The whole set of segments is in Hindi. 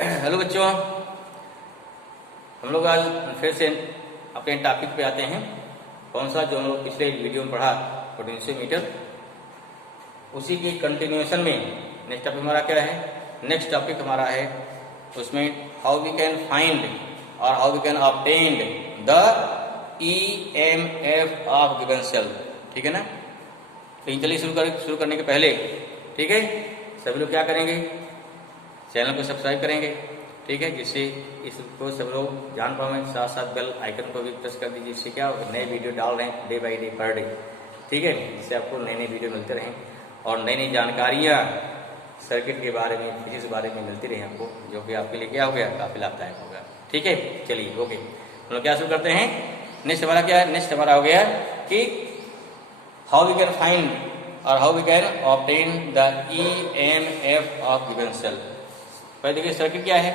हेलो बच्चों, हम लोग आज फिर से अपने टॉपिक पे आते हैं। कौन सा? जो हम लोग पिछले वीडियो में पढ़ा, पोटेंशियोमीटर, उसी की कंटिन्यूएशन में नेक्स्ट टॉपिक हमारा क्या है? नेक्स्ट टॉपिक हमारा है उसमें हाउ वी कैन फाइंड और how we can obtain the EMF of given cell. ठीक है ना? तो चलिए शुरू करने के पहले, ठीक है, सभी लोग क्या करेंगे? चैनल को सब्सक्राइब करेंगे, ठीक है, जिससे इसको सब लोग जान पाएंगे। साथ साथ बेल आइकन को भी प्रेस कर दीजिए, जिससे क्या नए वीडियो डाल रहे हैं day by day per day, ठीक है, जिससे आपको नए नए वीडियो मिलते रहें और नई नई जानकारियाँ सर्किट के बारे में, फिजिक्स के बारे में मिलती रहे आपको, जो कि आपके लिए क्या हो गया, काफ़ी लाभदायक होगा। ठीक है, चलिए ओके, हम लोग क्या शुरू करते हैं? नेक्स्ट हमारा क्या है? नेक्स्ट हमारा हो गया कि हाउ वी कैन फाइंड और how we can obtain the EMF of given cell. पहले देखिए सर्किट क्या है।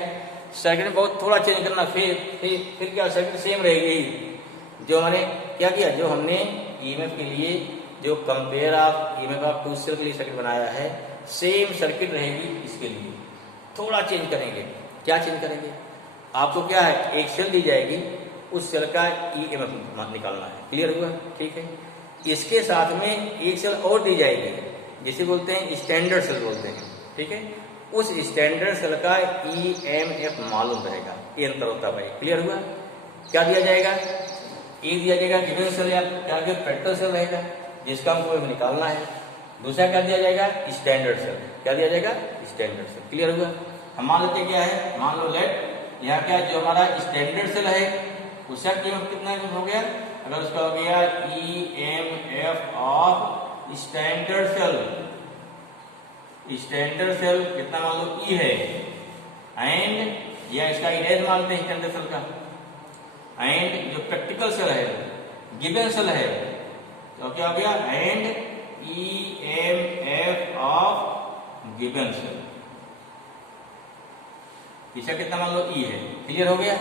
सर्किट में बहुत थोड़ा चेंज करना, फिर क्या सर्किट सेम रहेगी। जो हमने क्या किया, जो हमने EMF के लिए जो compare of EMF of two cell के लिए सर्किट बनाया है, सेम सर्किट रहेगी इसके लिए। थोड़ा चेंज करेंगे। क्या चेंज करेंगे? आपको क्या है, एक सेल दी जाएगी, उस सेल का EMF निकालना है। क्लियर हुआ? ठीक है। इसके साथ में एक सेल और दी जाएगी, जिसे बोलते हैं स्टैंडर्ड सेल बोलते हैं। ठीक है, उस स्टैंडर्ड सेल का EMF मालूम रहेगा। ये अंतर होता है भाई। क्लियर हुआ? क्या दिया जाएगा? एक दिया जाएगा गिवन सेल या क्या पेट्रोल सेल रहेगा, जिसका हमको निकालना है। दूसरा क्या दिया जाएगा? Standard cell. क्या दिया जाएगा? Standard cell. क्लियर हुआ? हम मान लेते क्या है, मान लो लेट यहाँ क्या जो हमारा स्टैंडर्ड सेल है, उसका EMF कितना हो गया? अगर उसका हो गया EMF of standard cell, standard cell कितना मान लो E है, एंड या इसका इरेज मानते हैं स्टैंडर्ड सेल का, एंड जो प्रैक्टिकल सेल है, गिवन सेल है, तो क्या हो गया? And EMF of given cell, इसका कितना मान लो E है। क्लियर हो गया?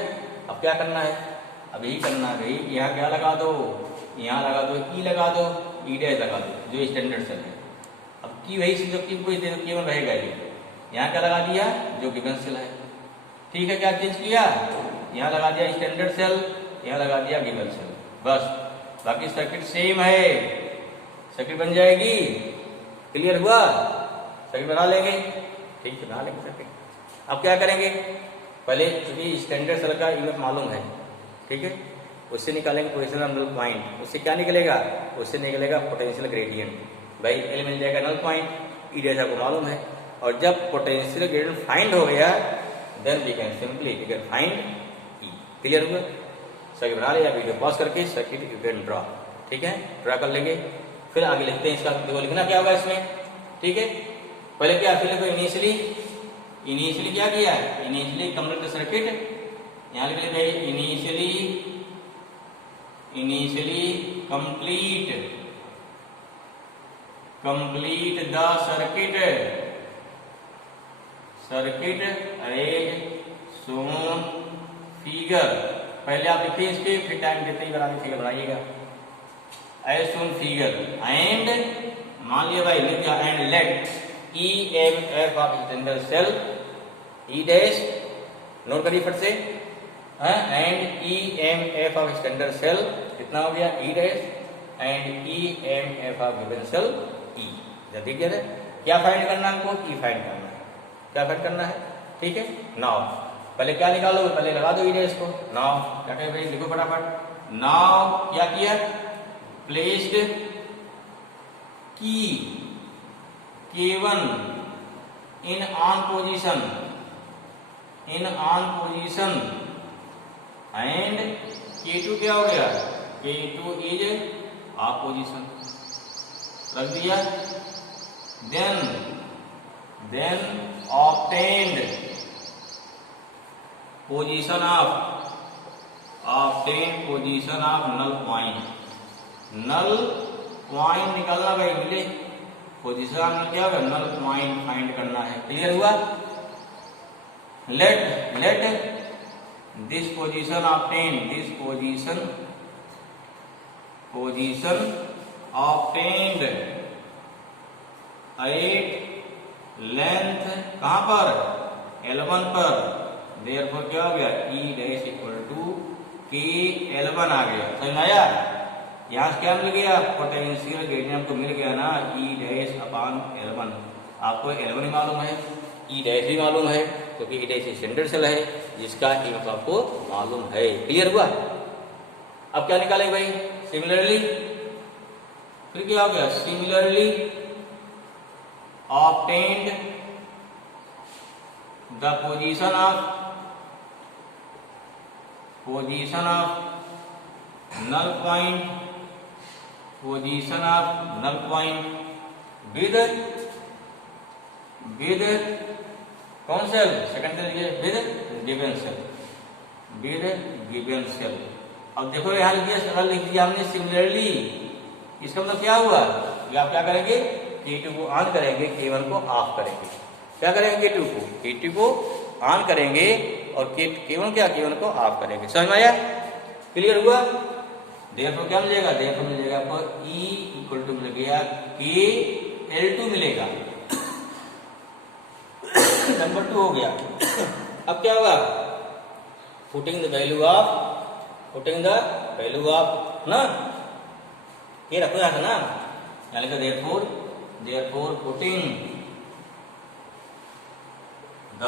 अब क्या करना है? अब यही करना है भाई, यहाँ क्या लगा दो, यहाँ लगा दो, E लगा दो, E डैश लगा दो, जो स्टैंडर्ड सेल है। अब की वही चीज केवल रहेगा ये। यहाँ क्या लगा दिया? जो गिवन सेल है। ठीक है, क्या चेंज किया? यहाँ लगा दिया स्टैंडर्ड सेल, यहाँ लगा दिया गिवन सेल, बस। बाकी सर्किट सेम है, सर्किट बन जाएगी। क्लियर हुआ? सर्किट बना लेंगे। ठीक है, बना लेंगे सर्किट। अब क्या करेंगे? पहले चूंकि स्टैंडर्ड सेल का EMF मालूम है, ठीक है, उससे निकालेंगे पोटेंशियल नल पॉइंट। उससे क्या निकलेगा? उससे निकलेगा पोटेंशियल ग्रेडियंट। भाई एल मिल जाएगा नल पॉइंट, E डैश आपको मालूम है। और जब पोटेंशियल ग्रेडियंट फाइंड हो गया, then we can simply find E। Clear हुआ? सर्किट बना लिया, वीडियो पॉज करके सर्किट यू कैन ड्रॉ। ठीक है, ड्रॉ कर लेंगे, फिर आगे लिखते हैं। इसका देखो लिखना क्या होगा इसमें। ठीक है, पहले क्या फिर देखो इनिशियली क्या किया है? इनिशियली कंप्लीट सर्किट, यहाँ लिख लेते हैं initially complete the circuit as shown figure. पहले आप लिखिए इसके, फिर टाइम देते ही बनाने फिगर बनाइएगा। एज शोन फिगर, एंड मान लिया भाई लिख दिया, and let EMF of standard cell E dash, note करिए फट से, and EMF of standard cell कितना हो गया? E dash, and EMF of given cell E। जल्दी क्या है, क्या फाइंड करना है हमको? E फाइंड करना है। क्या फाइंड करना है? ठीक है, नाउ पहले क्या निकालो, पहले लगा दो E डैश को। नाउ क्या करें भाई, लिखो फटाफट। नाउ क्या किया? प्लेस्ड की K1 in on position and K2 क्या हो गया? K2 इज ऑफ पोजीशन, रख दिया। Then obtained position of null point निकालना भाई, मिले पोजीशन क्या होगा? नल पॉइंट फाइंड करना है। क्लियर हुआ? Let this position obtained at length, कहां पर? L1 पर, देयरफॉर क्या हो गया, E dash equal to K L1 आ गया। समझ में आया? यहाँ से क्या मिल गया, पोटेंशियल ग्रेडियंट आपको मिल गया ना, E डैश अपॉन L1। आपको L1 भी मालूम है, E डैश भी मालूम है, क्योंकि E डैश स्टैंडर्ड सेल है जिसका कीमत आपको मालूम है। क्लियर हुआ? अब क्या निकालेंगे भाई, सिमिलरली, फिर क्या हो गया, similarly obtained the position of null point with कौन cell, second with given cell. अब देखो यहाँ लिख दिया हमने सिमिलरली, इसका मतलब क्या हुआ कि आप क्या करेंगे, K2 को ऑन करेंगे, K1 को ऑफ करेंगे। क्या करेंगे, K2 को ऑन करेंगे और K1 को ऑफ करेंगे। समझ में आया? क्लियर हुआ? देयरफॉर क्या मिलेगा, देयरफॉर मिलेगा आपको E इक्वल टू मिल गया K L2 मिलेगा। नंबर 2 हो गया। अब क्या होगा, पुटिंग द वैल्यू ऑफ ना, ये रखो यहाँ ना, यानी कि therefore putting the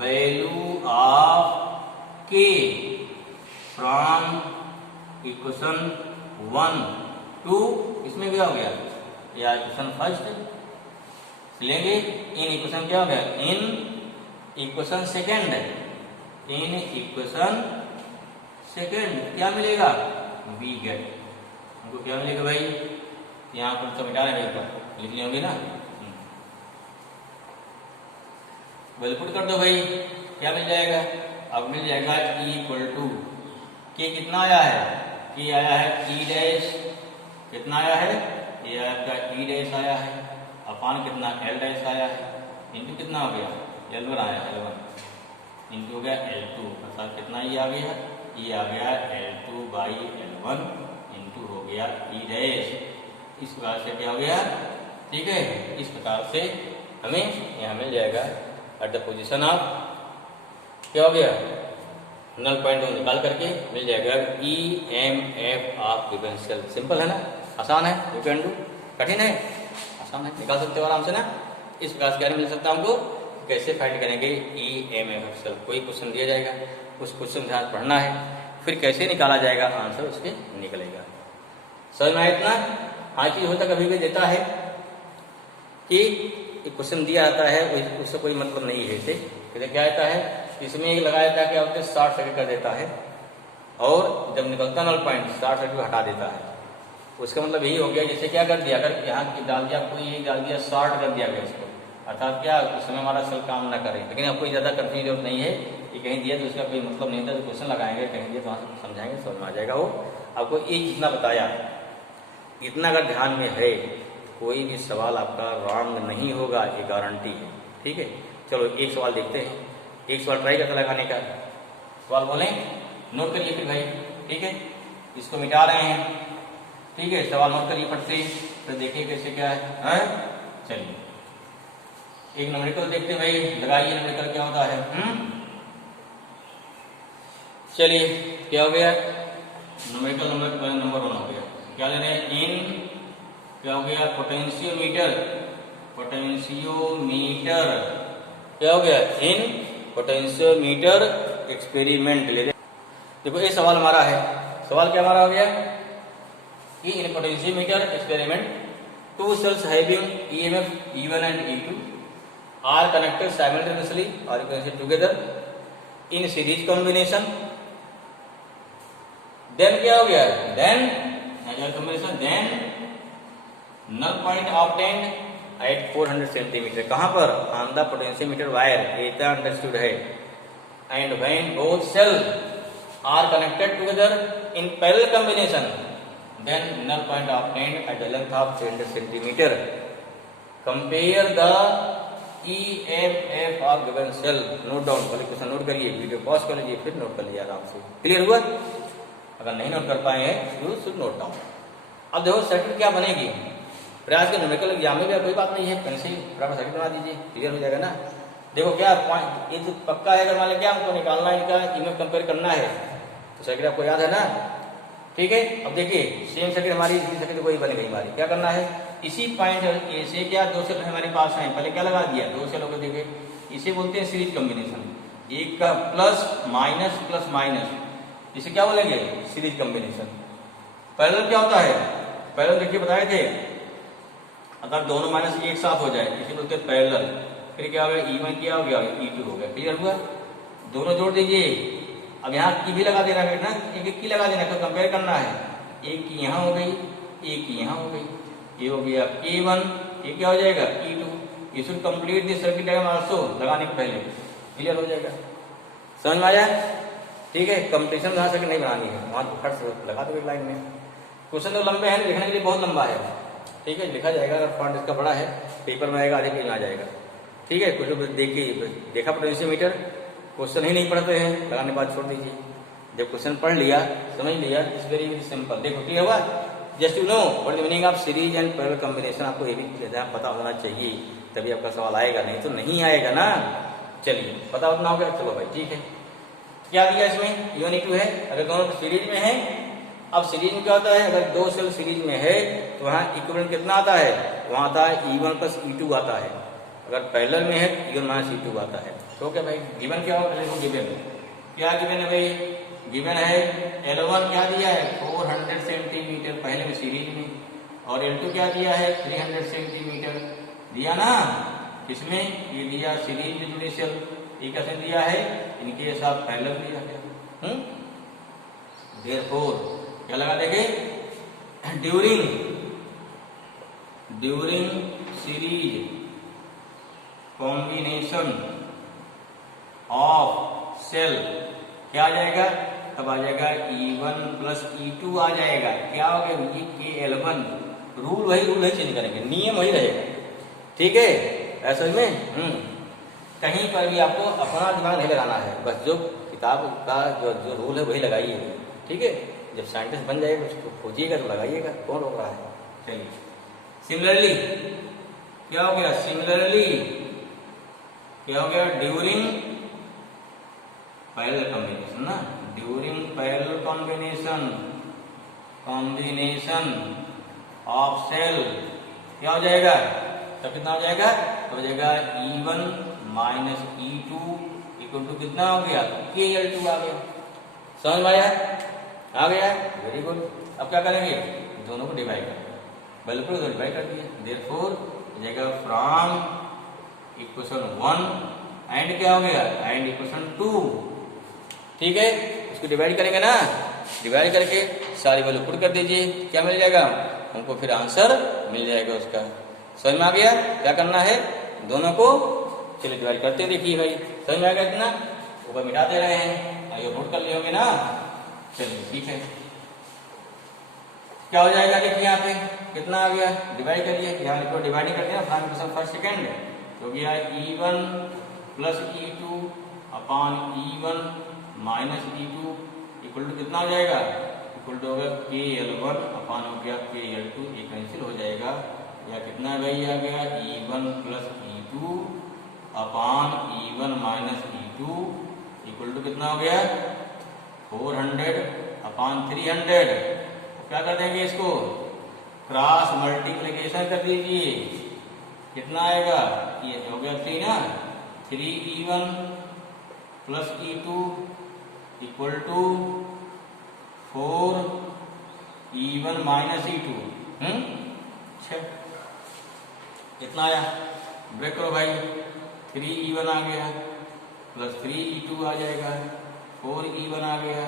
value of K from equation 1 to, इसमें क्या हो गया, या इक्वेशन फर्स्ट लेंगे, इन इक्वेशन क्या हो गया, इन इक्वेशन सेकेंड क्या मिलेगा, वी गेट, हमको क्या मिलेगा भाई, यहाँ पर तो मिटा रहे लिख लिए होंगे ना, वेलपुट कर दो भाई, क्या मिल जाएगा, अब मिल जाएगा E इक्वल टू K कितना आया है, K आया है E डैश, कितना आया है, ये आपका E डैश आया है, अपान कितना L डैश आया है, इंटू कितना हो गया, L1 आया, L1 इंटू हो गया L2, अर्थात कितना ये आ गया, ये आ गया L2 बाई L1 इंटू हो गया E डैश। इस प्रकार से क्या हो गया, ठीक है, इस प्रकार से हमें यहाँ मिल जाएगा एट द पोजिशन ऑफ, क्या हो गया, नल पॉइंट को निकाल करके मिल जाएगा EMF of given cell. Simple है ना, आसान है, यू कैन डू, कठिन है, आसान है, निकाल सकते हो आराम से ना। इस प्रकार से क्या मिल सकता है हमको, कैसे फाइंड करेंगे EMF ऑफ सेल। कोई क्वेश्चन दिया जाएगा, उस क्वेश्चन ध्यान पढ़ना है, फिर कैसे निकाला जाएगा आंसर उसके निकलेगा। समझ में आया इतना? हाँ, चीज होता कभी भी देता है कि क्वेश्चन दिया जाता है, उससे कोई मतलब नहीं है, इसे क्या आता है, इसमें एक लगाया जाता है, क्या होता है, शॉर्ट सर्किट कर देता है, और जब निकलता नल पॉइंट शॉर्ट सर्किट हटा देता है। उसका मतलब यही हो गया, जैसे क्या कर दिया, अगर यहाँ डाल दिया, कोई डाल दिया, शॉर्ट कर दिया गया इसको, अर्थात क्या, उस समय हमारा सेल काम न करे। लेकिन आपको ज़्यादा करने की जरूरत नहीं है, ये कहीं दिया तो उसका कोई मतलब नहीं था, तो क्वेश्चन लगाएंगे, कहीं दिया तो वहाँ से समझाएंगे, समझ में आ जाएगा। वो आपको ये जितना बताया, इतना अगर ध्यान में है, कोई भी सवाल आपका रॉन्ग नहीं होगा, ये गारंटी है। ठीक है, चलो एक सवाल देखते हैं, एक सवाल ट्राई करके लगाने का। सवाल बोलें, नोट करिए फिर भाई, ठीक है, इसको मिटा रहे हैं, ठीक है, सवाल नोट करिए फट से, तो देखिए कैसे क्या है। चलिए एक न्यूमेरिकल देखते हैं भाई, लगाइए न्यूमेरिकल क्या होता है। चलिए क्या हो गया, न्यूमेरिकल नंबर 1 हो गया, क्या ले रहे हैं, इन क्या हो गया, पोटेंशियोमीटर क्या हो गया, इन पोटेंशियोमीटर एक्सपेरिमेंट ले। देखो ये सवाल हमारा है, सवाल क्या हमारा हो गया कि इन potentiometer experiment 2 cells having EMF E1 and E2 are connected simultaneously or you can say together in series combination. Then क्या हो गया, then null point obtained at 400 centimeter, कहाँ पर, on the potentiometer wire, इतना अंडरस्टूड है। And when both cells are connected together in parallel combination, then null point obtained at the length of 300 centimeter. Compare the EMF of given cell. Note down, पहले क्वेश्चन नोट करिए, वीडियो पॉज कर लीजिए, फिर नोट कर लीजिए आराम से। क्लियर हुआ? अगर नहीं नोट कर पाए हैं, यू शुड नोट डाउन। अब देखो सर्किट क्या बनेगी, प्रयास के न्यूमेरिकल एग्जाम में भी कोई बात नहीं है, पेन से फटाफट सर्किट बना दीजिए, क्लियर हो जाएगा ना। देखो क्या पॉइंट, ये तो पक्का है, अगर मान लिया क्या हमको निकालना है, इनका इनमें कंपेयर करना है, तो सर्किट आपको याद है ना, ठीक है। अब देखिए सेम सर्किट हमारी, इसी सर्किट वही बन गई हमारी, क्या करना है, इसी पॉइंट ए से क्या दो सेल हमारे पास हैं, पहले क्या लगा दिया, दो सेलों को देखिए, इसे बोलते हैं सीरीज कॉम्बिनेशन, एक का प्लस माइनस, इसे क्या बोलेंगे, सीरीज कॉम्बिनेशन। पैरेलल क्या होता है, पैरेलल देखिए बताए थे, अगर दोनों माइनस एक साथ हो जाए इसे बोलते हैं पैरेलल। फिर क्या हो गया, E1 क्या हो गया, E2 हो गया, क्लियर हुआ। दोनों जोड़ दीजिए, अब यहाँ की भी लगा देना है ना, एक एक की लगा देना, तो कंपेयर करना है, एक की यहाँ हो गई, एक की यहाँ हो गई, ये हो गया K1, ये क्या हो जाएगा E2। You should complete this circuit diagram also, लगाने के पहले क्लियर हो जाएगा, समझ में आया, ठीक है। कंपटीशन जहाँ सर्किट नहीं बनानी है वहाँ फट से लगा दो एक लाइन में। क्वेश्चन तो लंबे हैं, लिखने के लिए बहुत लंबा है, ठीक है, लिखा जाएगा, अगर फॉन्ट इसका बड़ा है पेपर में आएगा, आधे पेज में आ जाएगा, ठीक है। कुछ देखिए देखा पोटेंशियोमीटर, क्वेश्चन ही नहीं पढ़ते हैं, लगाने के बाद छोड़ दीजिए, जब क्वेश्चन पढ़ लिया समझ लिया, इट्स वेरी वेरी सिंपल। देखो क्लियर हुआ, just you know what the meaning of series and parallel combination, आपको ये भी पता होना चाहिए, तभी आपका सवाल आएगा, नहीं तो नहीं आएगा ना। चलिए पता उतना हो गया, चलो भाई ठीक है। क्या दिया इसमें, E1 E2 है, अगर दोनों सीरीज में है, अब सीरीज में क्या होता है, अगर दो सेल सीरीज में है तो वहाँ इक्विवेलेंट कितना आता है, वहाँ आता है E1 प्लस E2 आता है, अगर पैरेलल में है E1 माइनस E2 आता है। तो क्या भाई गिवन क्या होगा, पहले गिवन क्या गिवन है भाई, गिवन है L1 क्या दिया है 400 सेंटीमीटर पहले में सीरीज में, और L2 क्या दिया है 300 सेंटीमीटर दिया ना, किसमें ये दिया सीरीज में जुड़े सेल, ये कैसे दिया है, इनके साथ पैरेलल दिया गया। देयरफॉर क्या लगा देंगे, during series combination of cell क्या आ जाएगा, तब आ जाएगा E1 प्लस E2 आ जाएगा, क्या हो गया ये KL1, रूल वही चेंज करेंगे, नियम वही रहेगा, ठीक है। ऐसा में कहीं पर भी आपको अपना दिमाग नहीं लगाना है, बस जो किताब का जो रूल है वही लगाइए, ठीक है। जब साइंटिस्ट बन जाएगा उसको खोजिएगा तो लगाइएगा, कौन रोक रहा है। चलिए सिमिलरली क्या हो गया, सिमिलरली क्या हो गया, ड्यूरिंग पैरेलल कॉम्बिनेशन ना, during parallel combination of cell क्या हो जाएगा, तब कितना हो जाएगा, तो हो जाएगा E1 minus E2 equal to कितना हो गया, KL2 आ गया, समझ में आया, आ गया, वेरी गुड। अब क्या करेंगे, दोनों को डिवाइड कर, बिल्कुल डिवाइड कर दिया, देयरफॉर हो जाएगा फ्रॉम इक्वेशन 1 एंड क्या हो गया, एंड इक्वेशन 2, ठीक है। उसको डिवाइड करेंगे ना, डिवाइड करके सारी वैल्यू पुट कर दीजिए, क्या मिल जाएगा हमको, फिर आंसर मिल जाएगा उसका, समझ में आ गया। क्या करना है, दोनों को चलिए डिवाइड करते हैं, देखिए भाई समझ में आ गया, इतना ऊपर मिटा दे रहे हैं, आइए नोट कर लिए होंगे ना, चलिए ठीक है। क्या हो जाएगा, देखिए यहाँ पे कितना आ गया, डिवाइड करिए, यहाँ लिखो डिवाइडिंग करते हैं ना, फर्स्ट सेकेंड तो गया E1 plus E2 upon E1 minus E2 equal to कितना हो जाएगा, इक्वल टू होगा KL1 अपॉन हो गया KL2, ये कैंसिल हो जाएगा, या कितना भाई आ गया E1 plus E2 upon E1 minus E2 equal to कितना हो गया 400 अपॉन 300। तो क्या कर देंगे, इसको क्रॉस मल्टीप्लिकेशन कर दीजिए, कितना आएगा, ये हो गया 3 ना, 3E1 plus E2 equal to 4E1 minus E2, कितना आया, ब्रेक करो भाई, 3E1 आ गया प्लस 3E2 आ जाएगा, 4E1 आ गया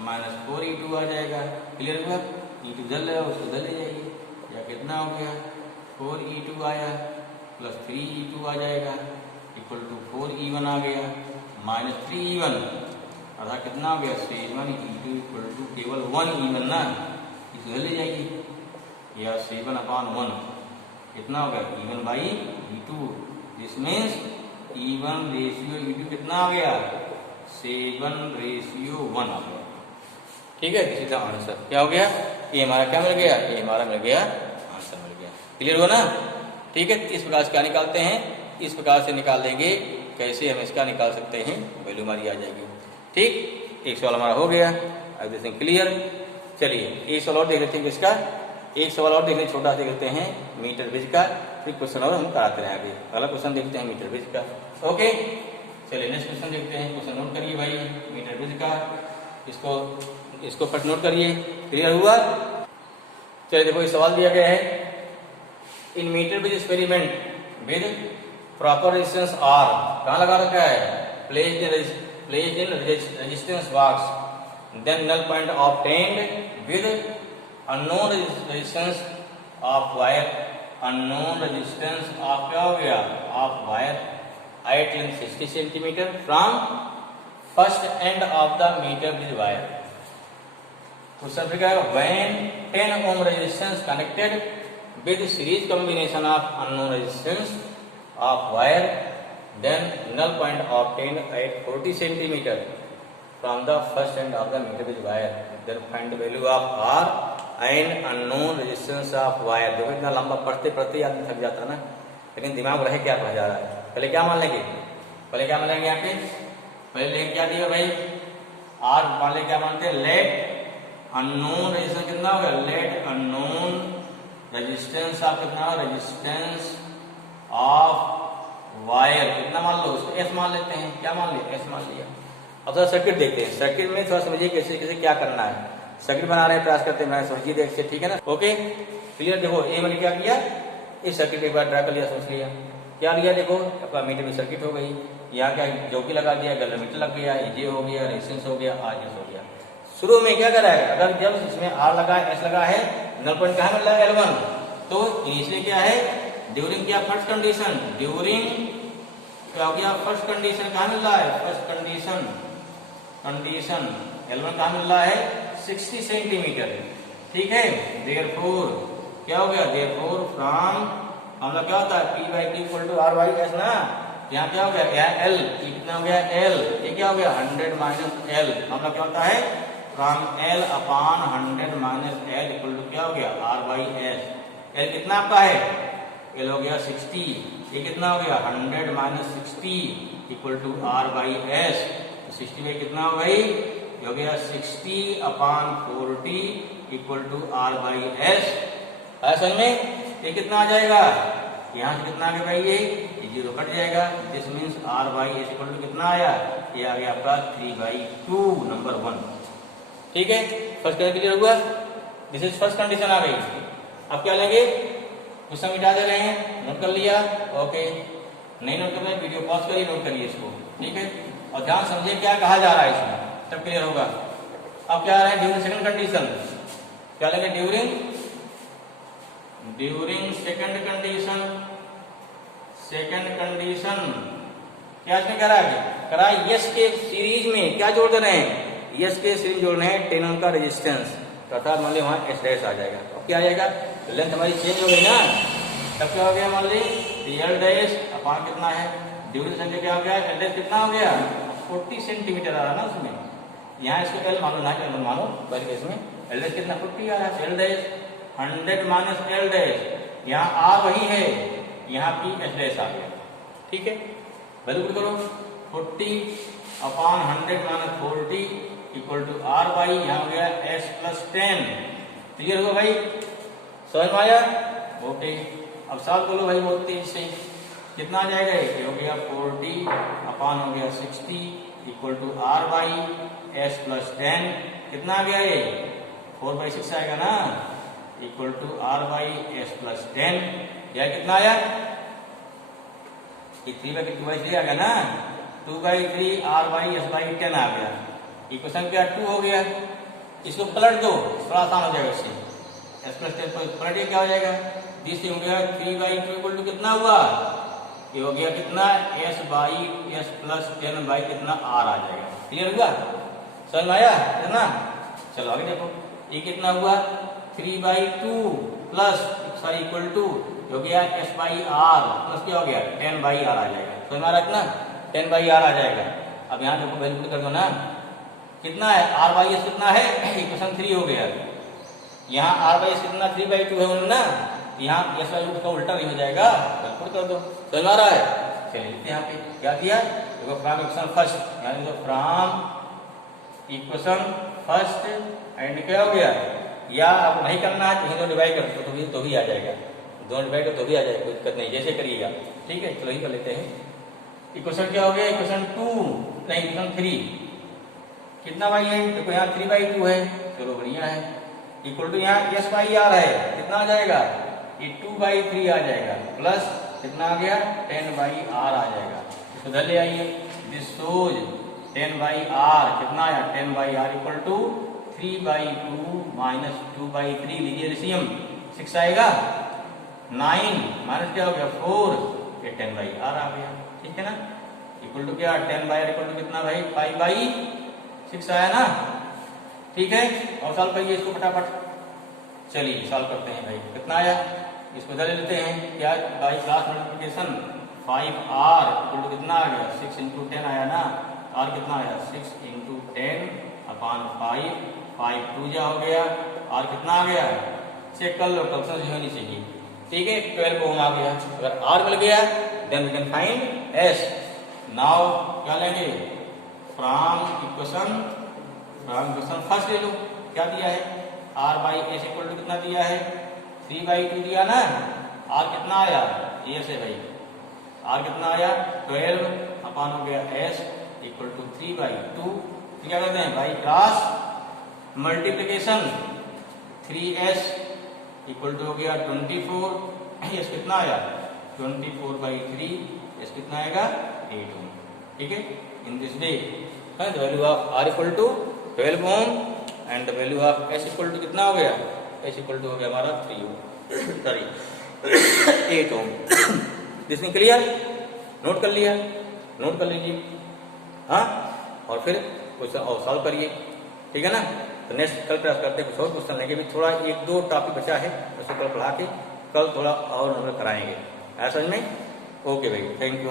माइनस 4E2 आ जाएगा, क्लियर हुआ, E2 जल रहा है उसको जल ले जाइए, या कितना हो गया 4E2 आया प्लस 3E2 आ जाएगा इक्वल टू 4E1 आ गया माइनस 3E1, अर्थात कितना हो गया 7 E2 इक्वल टू केवल 1E1 ना, इसे ले जाइए, या 7 अपॉन 1 कितना हो गया E1 by E2, this means E1 ratio E2 कितना आ गया 7:1 आ गया, ठीक है। इसी तरह आंसर क्या हो गया, ये हमारा क्या मिल गया, ये हमारा मिल गया आंसर मिल गया, क्लियर हुआ ना, ठीक है। इस प्रकार से क्या निकालते हैं, इस प्रकार से निकाल देंगे कैसे हम इसका निकाल सकते हैं, वैल्यू हमारी आ जाएगी। ठीक, एक सवाल हमारा हो गया, अब देखते हैं क्लियर। चलिए एक सवाल और देख लेते हैं किसका, एक सवाल और देखने छोटा देख लेते हैं मीटर ब्रिज का, फिर क्वेश्चन और हम कराते हैं आगे। अगला क्वेश्चन देखते हैं मीटर ब्रिज का। ओके, चलिए नेक्स्ट क्वेश्चन देखते हैं। क्वेश्चन नोट करिए भाई मीटर ब्रिज का, इसको फट नोट करिए। क्लियर हुआ? चलिए देखो ये सवाल दिया गया है, in metre bridge experiment with proper resistance R, कहाँ लगा रखा है, placed in resistance box, then null point obtained with unknown resistance of wire, unknown resistance of क्या हो गया, of wire at length 60 centimetre from first end of the metre bridge wire. Question फिर क्या है, when 10 ohm resistance connected with series combination of unknown resistance of wire, then null point obtained at 40 centimeter from the first end of the meter bridge wire, then find the value of R and unknown resistance of wire। देखो इतना लंबा पढ़ते पढ़ते आदमी थक जाता है ना, लेकिन दिमाग रहे क्या पढ़ा जा रहा है। पहले क्या मान लेंगे, पहले क्या मान लेंगे यहाँ पे, पहले लेंगे क्या दिया भाई, R मान ले, क्या मानते हैं, लेट अननोन रेजिस्टेंस कितना होगा, लेट अननोन रेजिस्टेंस आप कितना, रेजिस्टेंस ऑफ वायर कितना मान लो, उसको एस मान लेते हैं। क्या मान लिया, एस मान लिया। अब थोड़ा सर्किट देखते हैं, सर्किट में थोड़ा समझिए कैसे कैसे क्या करना है। सर्किट बना रहे हैं, प्रयास करते हैं, समझिए देखते, ठीक है ना। Okay clear. देखो ए मैंने क्या किया, इस सर्किट एक बार ड्रा कर लिया, सोच लिया, क्या लिया, देखो अपना मीटर में सर्किट हो गई, यहाँ क्या जोकी लगा दिया, गैल्वेमीटर लग गया, ये हो गया, रेजिस्टेंस हो गया, आर हो गया। शुरू में क्या करा है, अगर जब इसमें आर लगा है, एस लगा है, नल पॉइंट कहाँ मिल रहा है, L1, तो इनिशियली क्या है, ड्यूरिंग क्या, फर्स्ट कंडीशन, ड्यूरिंग क्या हो गया, फर्स्ट कंडीशन कहाँ मिल रहा है, फर्स्ट कंडीशन L1 कहाँ मिल रहा है, 60 सेंटीमीटर। ठीक है, देयरफॉर क्या हो गया, देयरफॉर फ्रॉम हमारा क्या होता है, P by Q equal to R by S ना, यहाँ क्या हो गया, यहाँ L कितना हो गया, L, ये क्या हो गया 100 माइनस L, हमारा क्या होता है from L upon 100 minus L equal to क्या हो गया, R बाई S। L कितना आपका है, L हो गया 60, ये कितना हो गया 100 minus 60 equal to R by S, तो 60 में कितना हो गई, ये हो गया 60 upon 40 equal to R by S। असल में ये कितना आ जाएगा, यहाँ से कितना आ गया भाई, ये 0 कट जाएगा, this means R by S equal to कितना आया, ये आ गया आपका 3/2 नंबर 1। ठीक है, फर्स्ट कंडीशन क्लियर हुआ, दिस इज फर्स्ट कंडीशन आ गई। अब क्या लेंगे, क्वेश्चन मिटा दे रहे हैं, नोट कर लिया, ओके, नहीं नोट कर रहे वीडियो पॉज करिए, नोट करिए इसको, ठीक है, और ध्यान समझिए क्या कहा जा रहा है इसमें, तब क्लियर होगा। अब क्या आ रहा है, ड्यूरिंग सेकंड कंडीशन, क्या लेंगे, ड्यूरिंग सेकंड कंडीशन क्या इसमें करा है, यस के सीरीज में क्या जोड़ दे रहे हैं, यस के सीरीज जोड़ने हैं 10 ओम का रेजिस्टेंस, अर्थात मान ली वहां एस डैश आ जाएगा। अब क्या आ जाएगा, लेंथ हमारी चेंज हो गई ना, तब क्या हो गया, मान ली एल डैश अपॉन कितना है, ड्यूरेशन संख्या क्या हो गया, एल डैश कितना हो गया 40 सेंटीमीटर आ रहा है ना उसमें, यहाँ इसको एल मानो ना एल मानो, बल्कि इसमें एल डैश कितना 40 आ रहा है, L dash 100 minus L dash, यहाँ आर वही है, यहाँ पी एस डैश आ गया। ठीक है, वैल्यू करो 40 upon 100 minus 40 equal to R by, यहाँ हो गया S प्लस 10। क्लियर होगा भाई, समझ में आया, ओके। अब साथ बोलो भाई बहुत तेज से, कितना आ जाएगा, ये हो गया 40 अपॉन हो गया 60 equal to R by S plus 10, कितना आ गया, ये 4/6 आएगा ना, equal to R by S plus 10, यह कितना आया, ये 3/3 आ गया ना, 2/3 R बाई S बाई 10 आ गया। इक्वेशन क्या 2 हो गया, इसको पलट दो, थोड़ा आसान हो जाएगा इससे, S प्लस 10 पलटिए क्या हो जाएगा, दिस हो गया 3/2 इक्वल टू कितना हुआ, ये हो गया कितना S by S plus 10 by कितना R आ जाएगा। क्लियर हुआ, समझ में आया कितना, चलो आगे देखो, ये कितना हुआ 3/2 प्लस सॉरी इक्वल टू हो गया S बाई R प्लस क्या हो गया 10/R आ जाएगा, समझ में आ रहा है कितना 10/R आ जाएगा। अब यहाँ देखो वैल्यू कर दो ना, कितना है R बाई एस कितना है, इक्वेशन 3 हो गया, यहाँ R बाई एस कितना 3/2 है ना, यहाँ एस बाई का उल्टा नहीं हो जाएगा, कैलकुलेट कर दो, समझ आ रहा है। चलिए लिखते हैं यहाँ पे क्या दिया, देखो फ्रॉम इक्वेशन फर्स्ट, यानी जो फ्रॉम इक्वेशन फर्स्ट एंड क्या हो गया, या आपको नहीं करना है तो डिवाइड कर तो भी आ जाएगा, दोनों डिवाइड कर तो भी आ जाएगा, कोई दिक्कत नहीं, जैसे करिएगा। ठीक है, चलो ही कर लेते हैं। इक्वेशन क्या हो गया, इक्वेशन 2 नहीं इक्वेशन 3 कितना भाई है, देखो यहाँ 3/2 है, चलो बढ़िया है, इक्वल टू यहाँ s/r है, कितना आ जाएगा, ये 2/3 आ जाएगा, प्लस कितना आ गया 10/r आ जाएगा, इसको इधर ले आइए, दिस शोज 10/r कितना आया 10/r इक्वल टू 3/2 माइनस 2/3 लीजिए एलसीएम 6 आएगा, 9 माइनस क्या हो गया 4, ये 10/r आ गया। ठीक है ना, इक्वल टू क्या 10/r इक्वल टू कितना भाई 5/6 आया ना। ठीक है, और सॉल्व करिए इसको फटाफट, चलिए सॉल्व करते हैं भाई, कितना आया, इसको इधर लेते हैं, क्या by cross multiplication 5r equal to कितना आ गया 6 इंटू 10 आया ना, r कितना आया 6 इंटू 10 अपॉन 5, 5 2 जा हो गया, r कितना आ गया, चेक कर लो, कंफ्यूजन नहीं होनी चाहिए। ठीक है, 12 ओम आ गया, अगर r मिल गया then we can find s। Now क्या लेंगे, फ्रॉम इक्वेशन फर्स्ट ले लो, क्या दिया है r/s इक्वल टू कितना दिया है 3/2 दिया ना, r कितना आया ये से भाई, r कितना आया 12 अपॉन हो गया s इक्वल टू 3/2, क्या करते हैं भाई cross multiplication 3s equal to हो गया 24, s कितना आया 24/3, s कितना आएगा 8 ओम। ठीक है, in this way the value of r equal to 12 ohm and the value of s equal to कितना हो गया, s इक्वल टू हो गया हमारा 3 ohm sorry 8 ohm. This is clear, note कर लिया, नोट कर लीजिए हाँ, और फिर क्वेश्चन और सॉल्व करिए। ठीक है ना, तो नेक्स्ट कल प्रयास करते हैं कुछ और क्वेश्चन लेंगे, भी थोड़ा 1-2 टॉपिक बचा है उसको कल पढ़ा के कल थोड़ा और हम लोग कराएंगे, ऐसा समझ में। ओके भाई, थैंक यू।